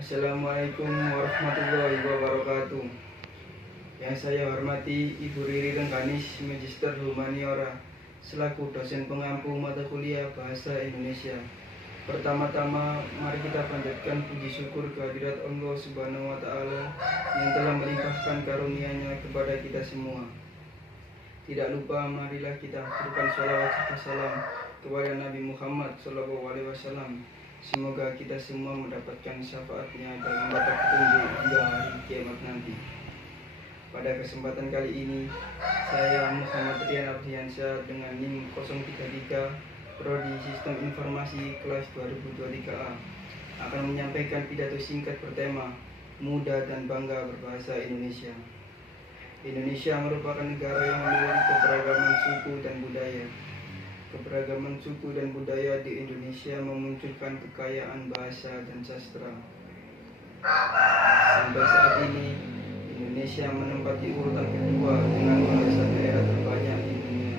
Assalamualaikum warahmatullahi wabarakatuh. Yang saya hormati Ibu Riri Rengganis, Magister Humaniora, selaku dosen pengampu mata kuliah Bahasa Indonesia. Pertama-tama, mari kita panjatkan puji syukur kehadirat Allah Subhanahu wa Ta'ala yang telah melimpahkan karunia-Nya kepada kita semua. Tidak lupa, marilah kita berikan sholawat serta salam kepada Nabi Muhammad SAW. Semoga kita semua mendapatkan syafaatnya dan mendapat petunjuk hingga hari kiamat nanti. Pada kesempatan kali ini, saya Muhammad Rian Abdiansyah dengan NIM 033 Prodi Sistem Informasi kelas 2023A akan menyampaikan pidato singkat bertema Muda dan Bangga Berbahasa Indonesia. Indonesia merupakan negara yang memiliki keberagaman suku dan budaya. Keberagaman suku dan budaya di Indonesia memunculkan kekayaan bahasa dan sastra. Sampai saat ini, Indonesia menempati urutan kedua dengan bahasa daerah terbanyak di dunia.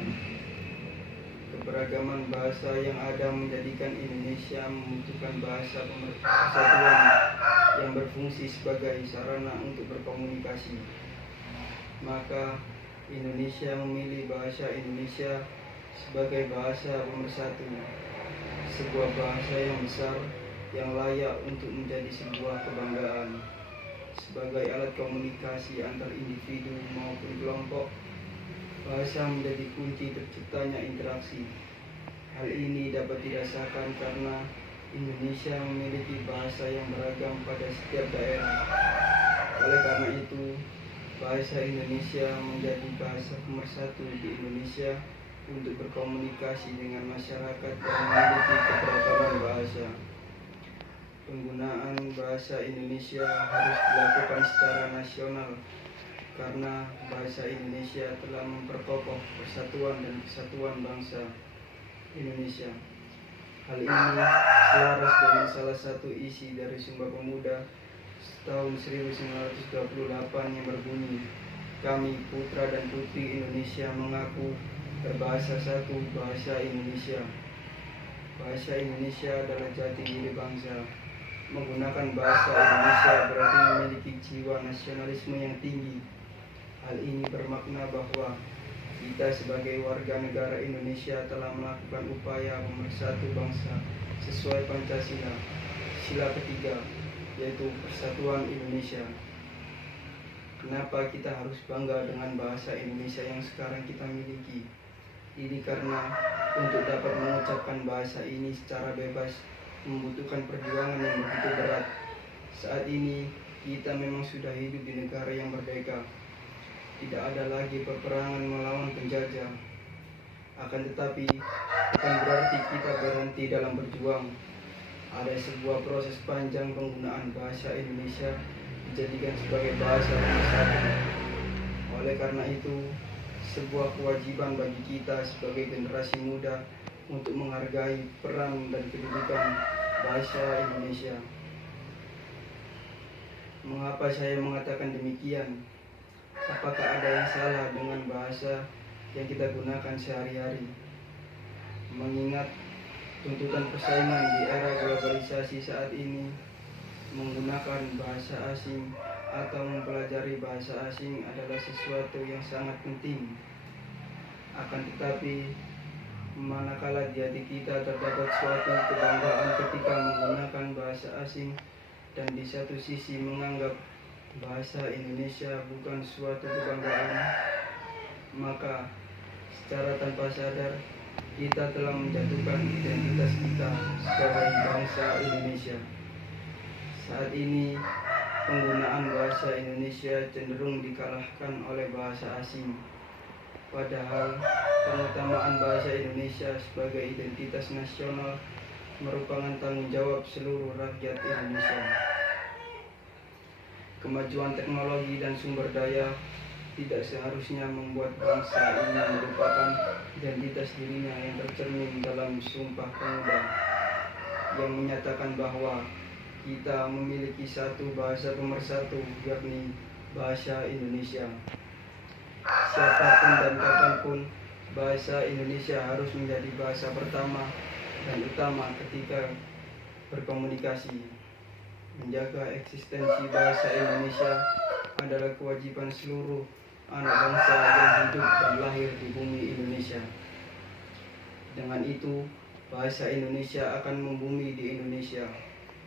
Keberagaman bahasa yang ada menjadikan Indonesia membutuhkan bahasa persatuan yang berfungsi sebagai sarana untuk berkomunikasi. Maka, Indonesia memilih bahasa Indonesia sebagai bahasa pemersatu, sebuah bahasa yang besar yang layak untuk menjadi sebuah kebanggaan. Sebagai alat komunikasi antar individu maupun kelompok, bahasa menjadi kunci terciptanya interaksi. Hal ini dapat dirasakan karena Indonesia memiliki bahasa yang beragam pada setiap daerah. Oleh karena itu, bahasa Indonesia menjadi bahasa pemersatu di Indonesia untuk berkomunikasi dengan masyarakat yang memiliki keberagaman bahasa. Penggunaan bahasa Indonesia harus dilakukan secara nasional karena bahasa Indonesia telah memperkokoh persatuan dan kesatuan bangsa Indonesia. Hal ini selaras dengan salah satu isi dari Sumpah Pemuda tahun 1928 yang berbunyi, "Kami putra dan putri Indonesia mengaku berbahasa satu bahasa Indonesia." Bahasa Indonesia adalah jati diri bangsa. Menggunakan bahasa Indonesia berarti memiliki jiwa nasionalisme yang tinggi. Hal ini bermakna bahwa kita sebagai warga negara Indonesia telah melakukan upaya pemersatu bangsa sesuai Pancasila, sila ketiga, yaitu persatuan Indonesia. Kenapa kita harus bangga dengan bahasa Indonesia yang sekarang kita miliki? Ini karena untuk dapat mengucapkan bahasa ini secara bebas membutuhkan perjuangan yang begitu berat. Saat ini kita memang sudah hidup di negara yang merdeka. Tidak ada lagi peperangan melawan penjajah. Akan tetapi bukan berarti kita berhenti dalam berjuang. Ada sebuah proses panjang penggunaan bahasa Indonesia dijadikan sebagai bahasa pemersatu. Oleh karena itu, sebuah kewajiban bagi kita sebagai generasi muda untuk menghargai peran dan kedudukan bahasa Indonesia. Mengapa saya mengatakan demikian? Apakah ada yang salah dengan bahasa yang kita gunakan sehari-hari? Mengingat tuntutan persaingan di era globalisasi saat ini, menggunakan bahasa asing atau mempelajari bahasa asing adalah sesuatu yang sangat penting. Akan tetapi, manakala di hati kita terdapat suatu kebanggaan ketika menggunakan bahasa asing dan di satu sisi menganggap bahasa Indonesia bukan suatu kebanggaan, maka secara tanpa sadar kita telah menjatuhkan identitas kita sebagai bangsa Indonesia. Saat ini, penggunaan bahasa Indonesia cenderung dikalahkan oleh bahasa asing. Padahal, pengutamaan bahasa Indonesia sebagai identitas nasional merupakan tanggung jawab seluruh rakyat Indonesia. Kemajuan teknologi dan sumber daya tidak seharusnya membuat bangsa ini melupakan identitas dirinya yang tercermin dalam Sumpah Pemuda yang menyatakan bahwa kita memiliki satu bahasa pemersatu, yakni bahasa Indonesia. Siapapun dan kapanpun, bahasa Indonesia harus menjadi bahasa pertama dan utama ketika berkomunikasi. Menjaga eksistensi bahasa Indonesia adalah kewajiban seluruh anak bangsa yang hidup dan lahir di bumi Indonesia. Dengan itu, bahasa Indonesia akan membumi di Indonesia,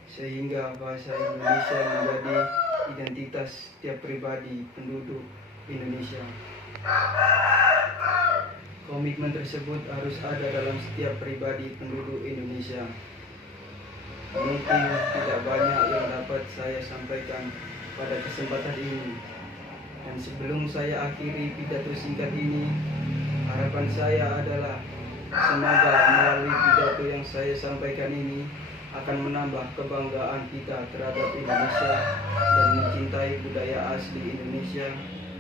sehingga bahasa Indonesia menjadi identitas setiap pribadi penduduk Indonesia. Komitmen tersebut harus ada dalam setiap pribadi penduduk Indonesia. Mungkin tidak banyak yang dapat saya sampaikan pada kesempatan ini. Dan sebelum saya akhiri pidato singkat ini, harapan saya adalah semoga melalui pidato yang saya sampaikan ini akan menambah kebanggaan kita terhadap Indonesia dan mencintai budaya asli Indonesia,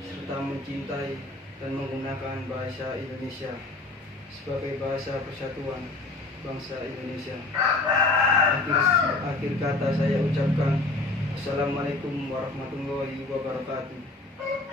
serta mencintai dan menggunakan bahasa Indonesia sebagai bahasa persatuan bangsa Indonesia. Akhir kata saya ucapkan Assalamualaikum warahmatullahi wabarakatuh.